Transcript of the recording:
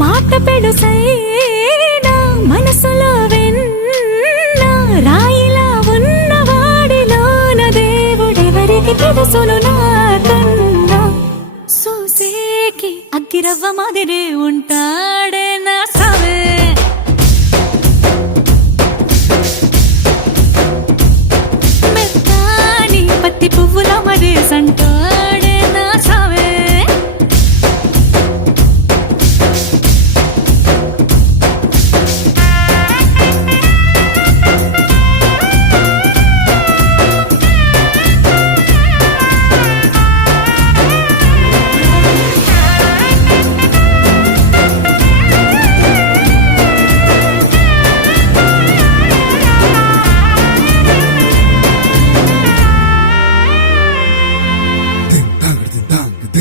మాట పెడుసైనా మనసులో వెన్న రాయిలా ఉన్నవాడిలోన దేవుడెవరికి తెలుసును నాకన్నా. సూసేకి అగ్గిరవ్వ మాదిరే ఉంటాడే